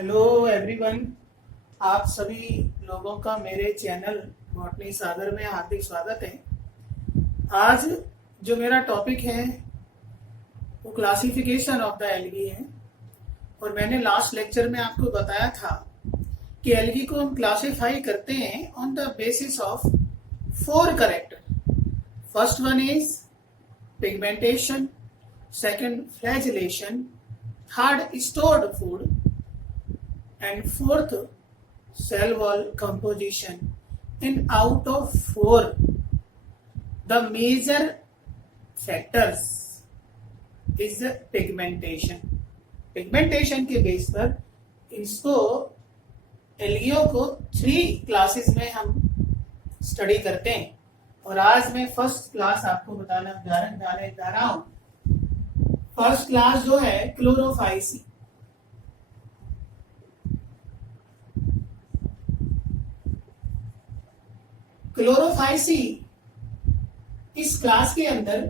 Hello everyone. आप सभी लोगों का मेरे चैनल बॉटनी सागर में हार्दिक स्वागत है। आज जो मेरा टॉपिक है वो क्लासिफिकेशन ऑफ द एल्गी है। और मैंने लास्ट लेक्चर में आपको बताया था कि एल्गी को हम क्लासिफाई करते हैं on the basis of 4 character. First one is pigmentation, second flagellation, third stored food, and fourth cell wall composition. And out of 4 the major factors is the pigmentation के बेस पर इसको एल्गियो को 3 classes में हम study करते हैं। और आज मैं फर्स्ट क्लास आपको बताने जा रहा हूं। फर्स्ट क्लास जो है क्लोरोफाइसी। क्लोरोफाइसी इस क्लास के अंदर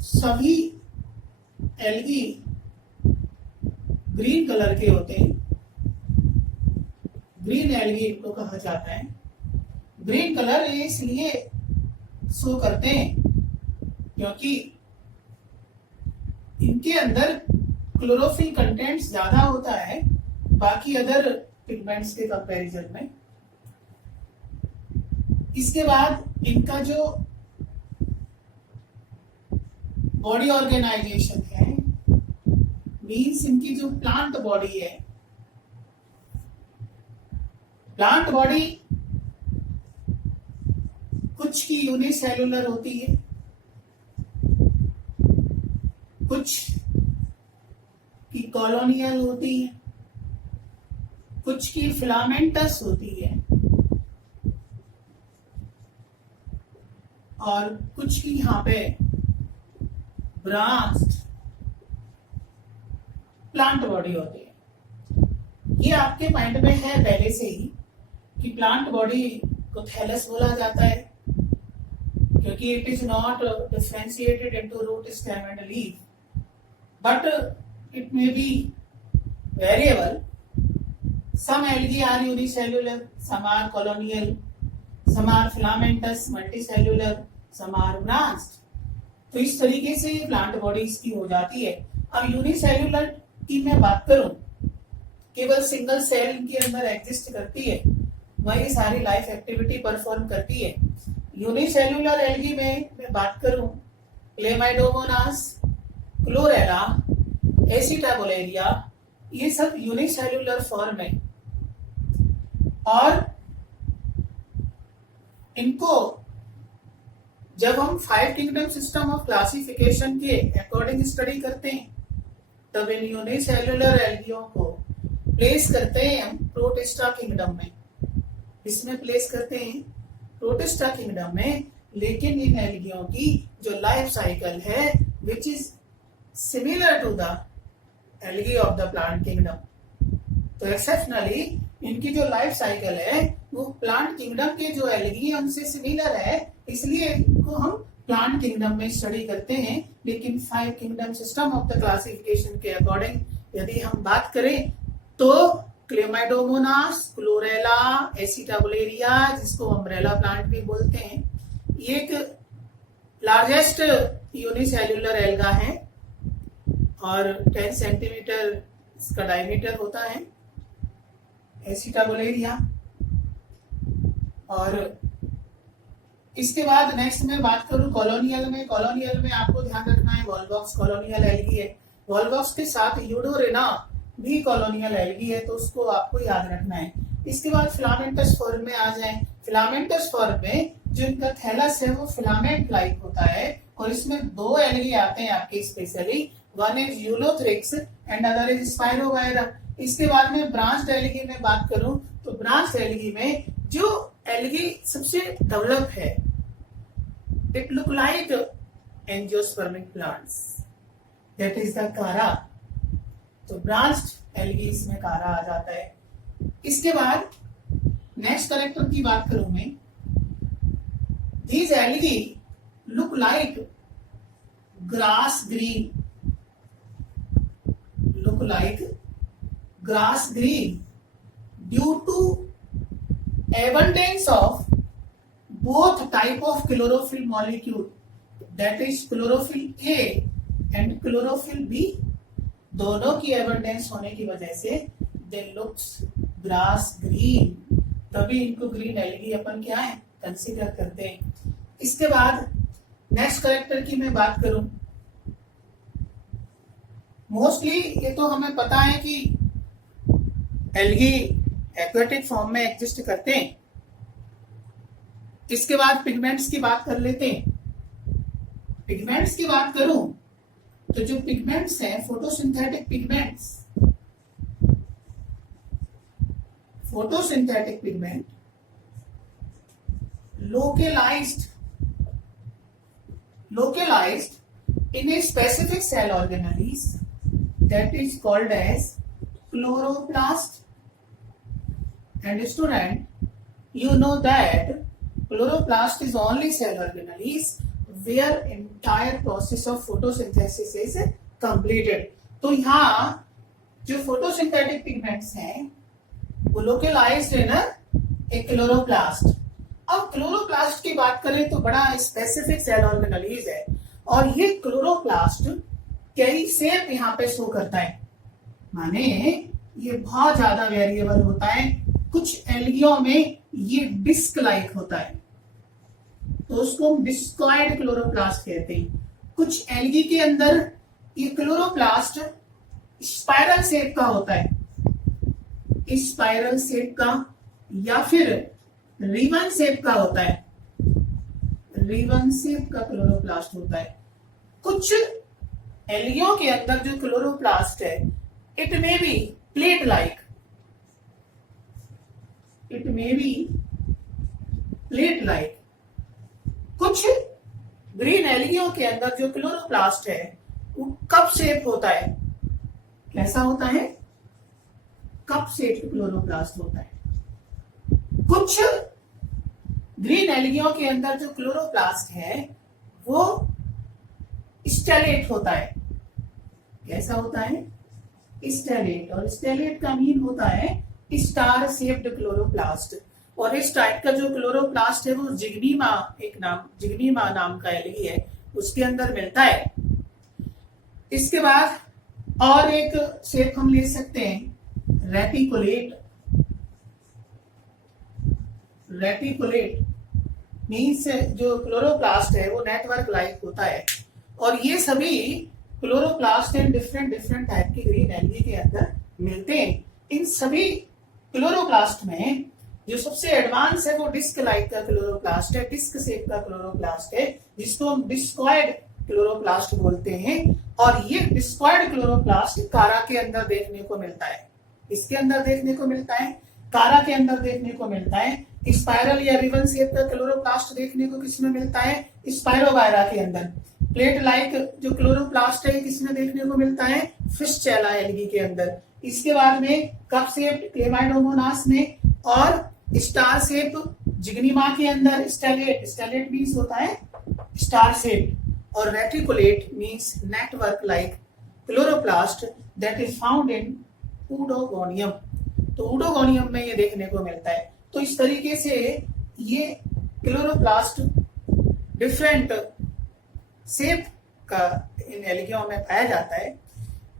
सभी एल्गी ग्रीन कलर के होते हैं। ग्रीन एल्गी इनको कहा जाता है। ग्रीन कलर इसलिए शो करते हैं क्योंकि इनके अंदर क्लोरोफिल कंटेंट ज्यादा होता है बाकी अदर पिगमेंट्स के कंपैरिजन में। इसके बाद इनका जो बॉडी ऑर्गेनाइजेशन है, मीन्स इनकी जो प्लांट बॉडी है, प्लांट बॉडी कुछ की यूनिसेल्युलर होती है, कुछ की कॉलोनियल होती है, कुछ की फिलामेंटस होती है और कुछ की यहाँ पे ब्रांच्ड प्लांट बॉडी होती है। ये आपके माइंड में है पहले से ही कि प्लांट बॉडी को थैलस बोला जाता है क्योंकि it is not differentiated into root, stem and leaf, but it may be variable. Some algae are unicellular, some are colonial, some are filamentous, multicellular, some are branched। तो इस तरीके से plant bodies की हो जाती है। अब यूनिसेल्युलर की मैं बात करूं, केवल सिंगल सेल के अंदर एग्जिस्ट करती है, वही सारी लाइफ एक्टिविटी परफॉर्म करती है। यूनिसेल्युलर एल्गी में मैं बात करूं क्लेमाइडोमोनास, क्लोरेला, एसिटाबुलेरिया, ये सब यूनिसेल्युलर फॉर्म है। और इनको जब हम 5 किंगडम सिस्टम ऑफ क्लासिफिकेशन के अकॉर्डिंग स्टडी करते हैं तब इन यूनिसेल्युलर एल्गियों को प्लेस करते हैं हम प्रोटिस्टा किंगडम में। इसमें प्लेस करते हैं प्रोटिस्टा किंगडम में। लेकिन इन एल्गियों की जो लाइफ साइकिल है which is similar to the algae of the plant kingdom. तो एक्सेप्शनली इनकी जो लाइफ साइकिल है वो प्लांट किंगडम के जो एल्गी है उनसे सिमिलर है, इसलिए इनको हम प्लांट किंगडम में स्टडी करते हैं। लेकिन 5 kingdom system of the classification के अकॉर्डिंग यदि हम बात करें तो क्लेमाइडोमोनास, क्लोरेला, एसिटाबुलेरिया, जिसको अम्ब्रेला प्लांट भी बोलते हैं, ये एक लार्जेस्ट यूनिसेल्युलर एल्गा है और 10 सेंटीमीटर इसका डायमीटर होता है एसिटाबुलेरिया। और इसके बाद नेक्स्ट में बात करूं कॉलोनियल में। कॉलोनियल में आपको ध्यान रखना है वॉलबॉक्स कॉलोनियल एल्गी है। वॉलबॉक्स के साथ यूडोरेना भी कॉलोनियल एल्गी है, तो उसको आपको याद रखना है। इसके बाद फिलामेंटस फॉर्म में आ जाए। फिलामेंटस फॉर्म में जो इनका थैलस है वो फिलामेंट लाइक होता है और इसमें 2 एल्गी आते हैं आपके specially, one is Ulothrix and other is spirogyra. इसके बाद में ब्रांच एल्गी में बात करूं तो ब्रांच एल्गी में जो एल्गी सबसे डेवलप है, it look like angiospermic plants, that is the कारा। तो ब्रांच्ड एल्गी इसमें कारा आ जाता है। इसके बाद नेक्स्ट कैरेक्टर की बात करूं मैं, these algae look like grass green, look like grass green due to abundance of both type of chlorophyll molecule, that is chlorophyll A and chlorophyll B, दोनों की एबंडेंस होने की वजह से दे लुक्स ग्रास ग्रीन, तभी इनको ग्रीन एल्गी अपन क्या है कंसीडर करते हैं। इसके बाद नेक्स्ट करेक्टर की मैं बात करूं, मोस्टली ये तो हमें पता है कि एल्गी एक्वेटिक फॉर्म में एग्जिस्ट करते हैं। इसके बाद पिगमेंट्स की बात कर लेते हैं। पिगमेंट्स की बात करूं तो जो पिगमेंट्स हैं photosynthetic pigments, photosynthetic pigment localized in a specific cell organelles that is called as chloroplast. And student, you know that chloroplast is only cell organelles where entire process of photosynthesis is completed. तो यहाँ जो photosynthetic pigments हैं वो localised इन ए chloroplast. अब chloroplast की बात करें तो बड़ा स्पेसिफिक सेल ऑर्गेनेलिज है और ये क्लोरोप्लास्ट कई शेप यहाँ पे शो करता है, माने ये बहुत ज्यादा वेरिएबल होता है। कुछ एल्गियों में ये डिस्क लाइक होता है तो उसको हम डिस्कॉइड क्लोरोप्लास्ट कहते हैं। कुछ एल्गी के अंदर ये क्लोरोप्लास्ट स्पाइरल शेप का होता है, स्पाइरल शेप का या फिर रिबन शेप का होता है, रिबन शेप का क्लोरोप्लास्ट होता है। कुछ एल्गियों के अंदर जो क्लोरोप्लास्ट है it may B plate like, it may B plate like. कुछ ग्रीन एल्गियों के अंदर जो क्लोरोप्लास्ट है वो कप शेप होता है। कैसा होता है? कप शेप क्लोरोप्लास्ट होता है। कुछ ग्रीन एल्गियों के अंदर जो क्लोरोप्लास्ट है वो स्टेलेट होता है। कैसा होता है? स्टेलेट। और स्टेलेट का मीन होता है स्टार शेप्ड क्लोरोप्लास्ट। और इस टाइप का जो क्लोरोप्लास्ट है वो जिग्नीमा नाम का एल्गी है, उसके अंदर मिलता है। इसके बाद और एक शेप हम ले सकते हैं रेटिकुलेट। रेटिकुलेट मीन्स जो क्लोरोप्लास्ट है वो नेटवर्क लाइक होता है और ये सभी क्लोरोप्लास्ट इन डिफरेंट टाइप के ग्रीन एल्गी के अंदर मिलते हैं। इन सभी क्लोरोप्लास्ट में जो सबसे एडवांस है वो डिस्क लाइक का क्लोरोप्लास्ट है, डिस्क शेप का क्लोरोप्लास्ट है, जिसको हम डिस्कॉइड क्लोरोप्लास्ट बोलते हैं। और ये डिस्कॉइड क्लोरोप्लास्ट कारा के अंदर देखने को मिलता है, इसके अंदर देखने को मिलता है, कारा के अंदर देखने को मिलता है। स्पाइरल या रिबन शेप का क्लोरोप्लास्ट देखने को किसमें मिलता है? स्पाइरोगायरा के अंदर। प्लेट लाइक जो क्लोरोप्लास्ट है किसमें देखने को मिलता है? फिशचेला एल्गी के अंदर। इसके बाद में कप शेप क्लेमाइडोमोनास में और स्टार शेप जिग्नीमा के अंदर। स्टेलेट मीन्स होता है स्टार शेप और reticulate means network like chloroplast that is found in oedogonium. तो ऊडोगोनियम में ये देखने को मिलता है। तो इस तरीके से ये क्लोरोप्लास्ट डिफरेंट शेप का इन एल्गियों में पाया जाता है।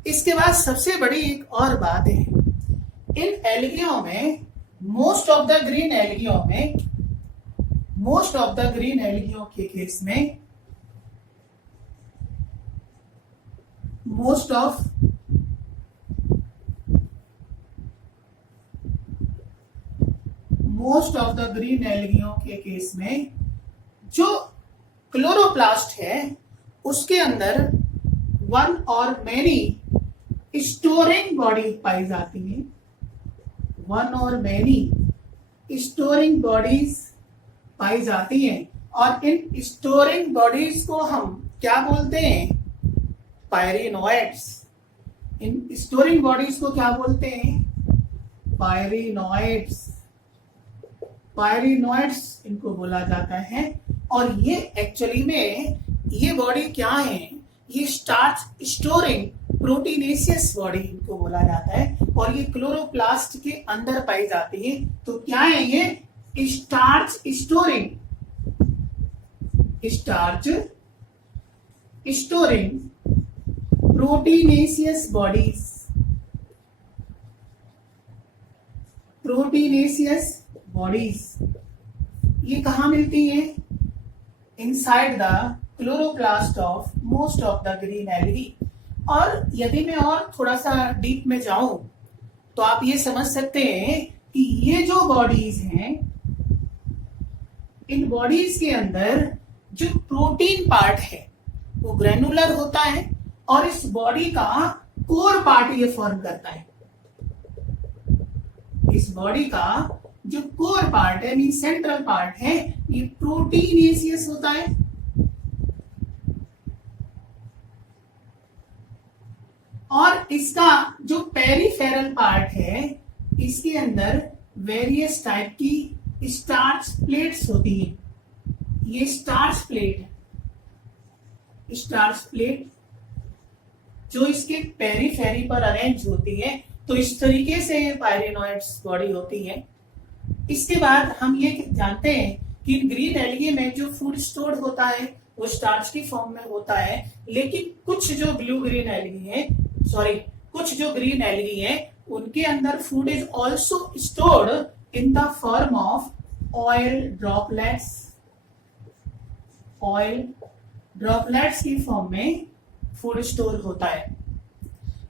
इसके बाद सबसे बड़ी एक और बात है, इन एल्गियों में मोस्ट ऑफ द ग्रीन एल्गियों के केस में मोस्ट ऑफ द ग्रीन एल्गियों के केस में जो क्लोरोप्लास्ट है उसके अंदर वन और मेनी स्टोरिंग बॉडी पाई जाती है। वन और मेनी स्टोरिंग बॉडीज पाई जाती हैं और इन स्टोरिंग बॉडीज को हम क्या बोलते हैं? पायरिनोइड्स। इन स्टोरिंग बॉडीज को क्या बोलते हैं? पायरिनोइड्स। पायरिनोइड्स इनको बोला जाता है। और ये एक्चुअली में ये बॉडी क्या है? ये स्टार्ट स्टोरिंग प्रोटीनेशियस बॉडी इनको बोला जाता है और ये क्लोरोप्लास्ट के अंदर पाई जाती है। तो क्या है ये? स्टार्च स्टोरिंग प्रोटीनेशियस बॉडीज ये कहां मिलती है? Inside the chloroplast of most of the green algae. और यदि मैं और थोड़ा सा डीप में जाऊं तो आप ये समझ सकते हैं कि ये जो बॉडीज हैं, इन बॉडीज के अंदर जो प्रोटीन पार्ट है वो ग्रेनुलर होता है और इस बॉडी का कोर पार्ट ये फॉर्म करता है। इस बॉडी का जो कोर पार्ट है, मीन सेंट्रल पार्ट है, ये प्रोटीनेशियस होता है। और इसका जो पेरिफेरल पार्ट है, इसके अंदर वेरियस टाइप की स्टार्च प्लेट्स होती है। ये स्टार्च प्लेट जो इसके पेरिफेरी पर अरेंज होती है। तो इस तरीके से ये पायरेनोइड्स बॉडी होती है। इसके बाद हम ये जानते हैं कि ग्रीन एल्गी में जो फूड स्टोर्ड होता है वो स्टार्च की फॉर्म में होता है, लेकिन कुछ जो ग्रीन एल्गी है उनके अंदर food is also stored in the form of oil droplets की फॉर्म में फूड स्टोर होता है।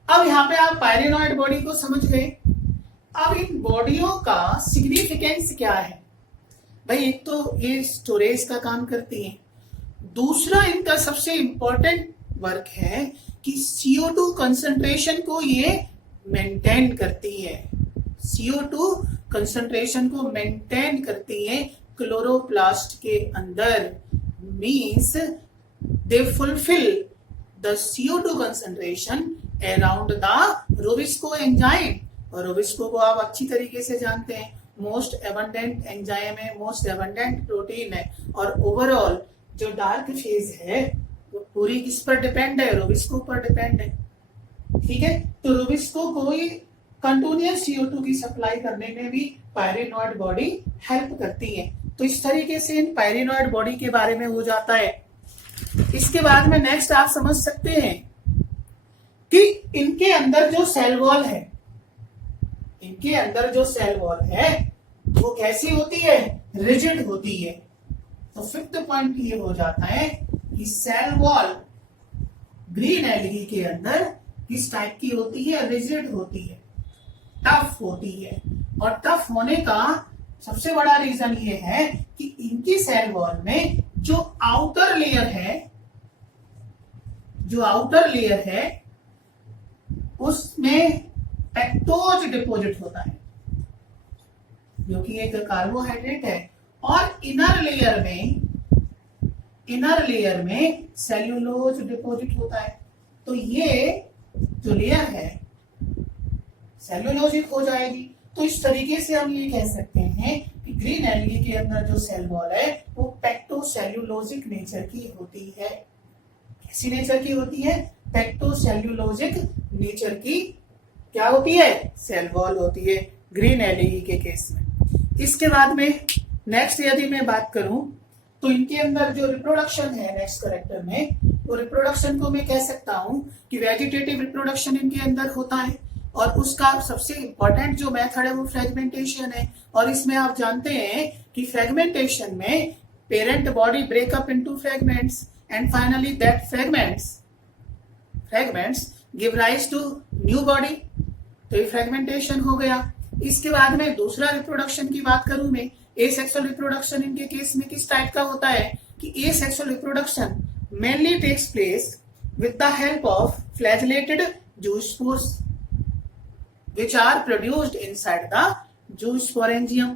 अब यहाँ पे आप पायरेनोइड बॉडी को समझ गए। अब इन बॉडियों का सिग्निफिकेंस क्या है? भाई एक तो ये स्टोरेज का काम करती है, दूसरा इनका सबसे इंपॉर्टेंट वर्क है कि CO2 कंसंट्रेशन को ये मेंटेन करती है। CO2 कंसंट्रेशन को मेंटेन करती है क्लोरोप्लास्ट के अंदर। Means they fulfil the CO2 concentration around the rubisco enzyme. और रोबिस्को को आप अच्छी तरीके से जानते हैं, मोस्ट एबंडेंट एंजाइम है, मोस्ट एबंडेंट प्रोटीन है। और ओवरऑल जो डार्क फेज है वो पूरी किस पर डिपेंड है? रोबिस्को पर डिपेंड है। ठीक है, तो रोबिस्को को ही कंटिन्यूअस CO2 की सप्लाई करने में भी पायरेनोइड बॉडी हेल्प करती है। तो इस तरीके से इन पायरेनोइड बॉडी के बारे में हो जाता है। इसके बाद में नेक्स्ट आप समझ सकते हैं कि इनके अंदर जो सेल वॉल है वो कैसी होती है? रिजिड होती है। तो फिफ्थ पॉइंट ये हो जाता है कि सेल वॉल ग्रीन एल्गी के अंदर किस टाइप की होती है? रिजिड होती है, टफ होती है। और टफ होने का सबसे बड़ा रीजन ये है कि इनकी सेल वॉल में जो आउटर लेयर है उसमें पेक्टोज डिपॉजिट होता है जो कि एक कार्बोहाइड्रेट है। और इनर लेयर में सेल्यूलोज डिपॉजिट होता है। तो ये जो लेयर है सेल्यूलोजिक हो जाएगी। तो इस तरीके से हम ये कह सकते हैं कि ग्रीन एल्गी के अंदर जो सेल वॉल है वो पेक्टोसेल्यूलोजिक नेचर की होती है। कैसी नेचर की होती है? पेक्टोसेल्यूलोजिक नेचर की क्या होती है? सेल वॉल होती है ग्रीन एल्गी के केस में। इसके बाद में नेक्स्ट यदि मैं बात करूं तो इनके अंदर जो रिप्रोडक्शन है नेक्स्ट कैरेक्टर में, वो रिप्रोडक्शन को मैं कह सकता हूं कि वेजिटेटिव रिप्रोडक्शन इनके अंदर होता है। और उसका सबसे इंपॉर्टेंट जो मेथड है वो फ्रेगमेंटेशन है। और इसमें आप जानते हैं कि फ्रेगमेंटेशन में parent body break up into fragments and finally that fragments give rise to new body. तो ये फ्रेगमेंटेशन हो गया। इसके बाद में दूसरा रिप्रोडक्शन की बात करूं मैं, एसेक्सुअल रिप्रोडक्शन इनके केस में किस टाइप का होता है कि asexual reproduction mainly takes place with the help of flagellated zoospores which are produced inside the zoosporangium।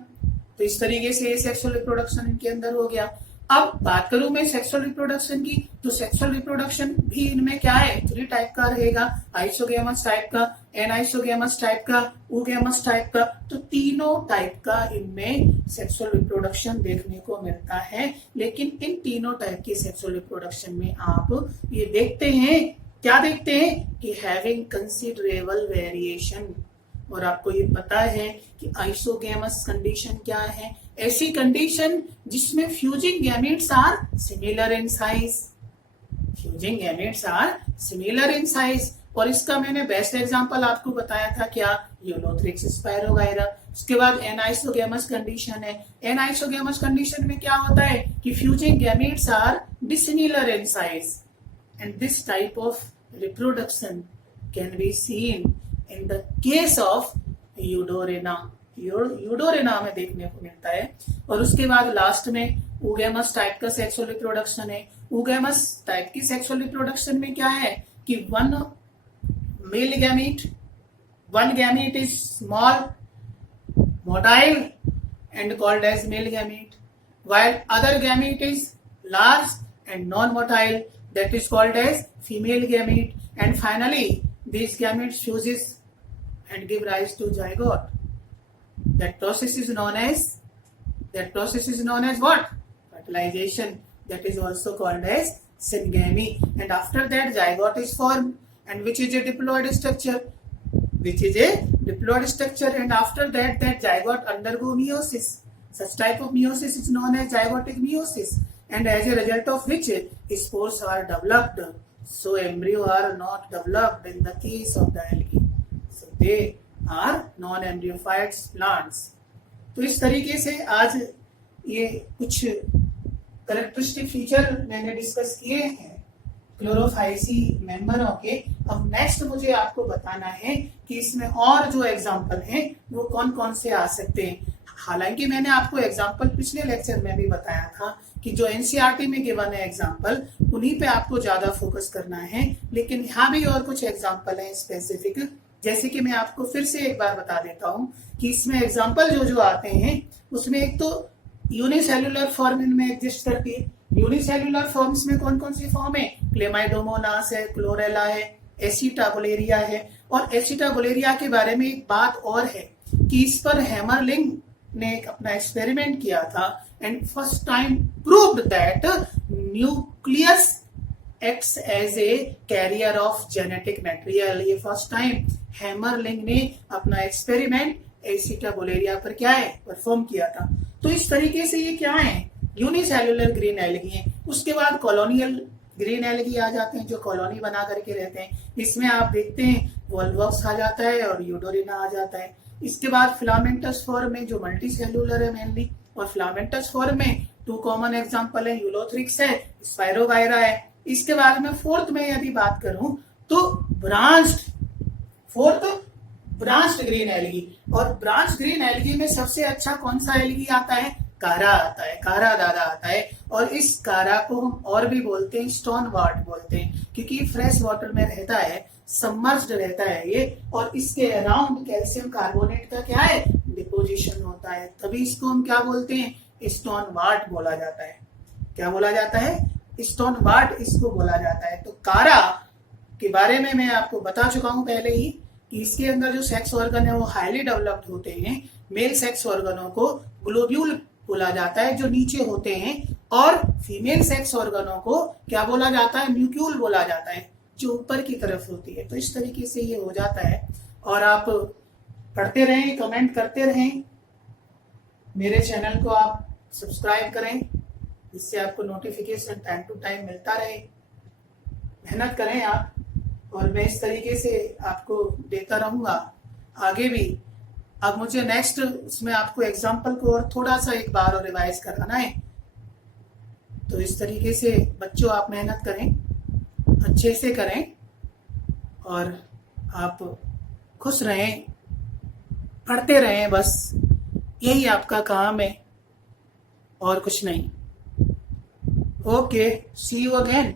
तो इस तरीके से सेक्सुअल रिप्रोडक्शन इनके अंदर हो गया। अब बात करूं मैं सेक्सुअल रिप्रोडक्शन की, तो सेक्सुअल रिप्रोडक्शन भी इनमें क्या है? 3 टाइप का रहेगा, आइसोगेमस टाइप का, एनाइसोगेमस टाइप का, ऊगेमस टाइप का। तो तीनों टाइप का इनमें सेक्सुअल रिप्रोडक्शन देखने को मिलता है। लेकिन इन तीनों टाइप की सेक्सुअल रिप्रोडक्शन में आप ये देखते हैं क्या देखते हैं कि हैविंग कंसिडरेबल वेरिएशन। और आपको ये पता है कि आइसोगेमस कंडीशन क्या है? ऐसी कंडीशन जिसमें fusing gametes are similar in size. Fusing gametes are similar in size. और इसका मैंने बेस्ट एग्जांपल आपको बताया था, क्या? Ulothrix Spirogyra. उसके बाद एनाइसोगेमस कंडीशन है। एनाइसोगेमस कंडीशन में क्या होता है कि fusing gametes are dissimilar in size, and this type of reproduction can be seen in the case of यूडोरेना। यूडोरेना में देखने को मिलता है। और उसके बाद लास्ट में उगेमस टाइप का सेक्सुअल रिप्रोडक्शन है। उगेमस टाइप की सेक्सुअल रिप्रोडक्शन में क्या है कि one gamete is small motile and called as male gamete, while other gamete is large and non-motile, that is called as female gamete. And finally these gametes fuses and give rise to zygote. That process is known as what? Fertilization. That is also called as syngamy. And after that zygote is formed, and which is a diploid structure. And after that zygote undergo meiosis. Such type of meiosis is known as zygotic meiosis, and as a result of which spores are developed. So embryo are not developed in the case of the algae, so they are non-embryophyte plants. तो इस तरीके से आज ये कुछ characteristic feature मैंने discuss किए हैं क्लोरोफाइसी मेंबरों के। अब नेक्स्ट मुझे आपको बताना है कि इसमें और जो एग्जाम्पल हैं वो कौन कौन से आ सकते हैं। हालांकि मैंने आपको एग्जाम्पल पिछले लेक्चर में भी बताया था कि जो एनसीईआरटी में गिवन है एग्जाम्पल, उन्हीं पे आपको ज्यादा फोकस करना है। लेकिन यहाँ भी और कुछ एग्जाम्पल हैं स्पेसिफिक, जैसे कि मैं आपको फिर से एक बार बता देता हूँ कि इसमें एग्जाम्पल जो आते हैं उसमें एक तो यूनिसेल्युलर फॉर्म इनमें एग्जिस्ट करती है। यूनिसेल्युलर फॉर्म्स में कौन कौन सी फॉर्म है? क्लेमाइडोमोनास है, क्लोरेला है, एसिटाबुलेरिया है। और एसिटाबुलेरिया के बारे में एक बात और है कि इस पर हैमरलिंग ने एक अपना एक्सपेरिमेंट किया था and first time proved that nucleus acts as a carrier of genetic material. ये फर्स्ट टाइम हैमरलिंग ने अपना एक्सपेरिमेंट एसिटाबुलेरिया पर क्या है परफॉर्म किया था। तो इस तरीके से ये क्या है? यूनिसेल्युलर ग्रीन एल्गी है। उसके बाद कॉलोनियल ग्रीन एल्गी आ जाते हैं जो कॉलोनी बना करके रहते हैं। इसमें आप देखते हैं वॉल्वॉक्स आ जाता है और यूडोरिना आ जाता है। इसके बाद फिलामेंटस फॉर्म में जो मल्टी सेल्युलर है मेनली, और फिलामेंटस फॉर्म में टू कॉमन एग्जांपल है, यूलोथ्रिक्स है, स्पायरोगायरा है। इसके बाद में फोर्थ में यदि बात करूं तो ब्रांच्ड ग्रीन एल्गी। और ब्रांच ग्रीन एल्गी में सबसे अच्छा कौन सा एल्गी आता है? कारा आता है, कारा दादा आता है। और इस कारा को हम और भी बोलते हैं स्टोन वार्ट बोलते हैं, क्योंकि फ्रेश वाटर में रहता है, सबमर्ज्ड रहता है ये। और इसके अराउंड कैल्शियम कार्बोनेट का क्या है? डिपोजिशन होता है। तभी इसको हम क्या बोलते हैं? स्टोन वार्ट बोला जाता है। क्या बोला जाता है? स्टोन वार्ट इसको बोला जाता है। तो कारा के बारे में मैं आपको बता चुका हूं पहले ही कि इसके अंदर जो सेक्स ऑर्गन है वो हाईली डेवलप्ड होते हैं। मेल सेक्स ऑर्गनों को ग्लोब्यूल बोला जाता है जो नीचे होते हैं, और फीमेल सेक्स ऑर्गनों को क्या बोला जाता है? न्यूक्यूल बोला जाता है जो ऊपर की तरफ होती है। तो इस तरीके से ये हो जाता है। और आप पढ़ते रहें, कमेंट करते रहें, मेरे चैनल को आप सब्सक्राइब करें जिससे आपको नोटिफिकेशन टाइम टू टाइम मिलता रहे। मेहनत करें आप, और मैं इस तरीके से आपको देता रहूंगा आगे भी। अब मुझे नेक्स्ट उसमें आपको एग्जाम्पल को और थोड़ा सा एक बार और रिवाइज कराना है। तो इस तरीके से बच्चों आप मेहनत करें, अच्छे से करें, और आप खुश रहें, पढ़ते रहें, बस यही आपका काम है और कुछ नहीं। Okay, see you again.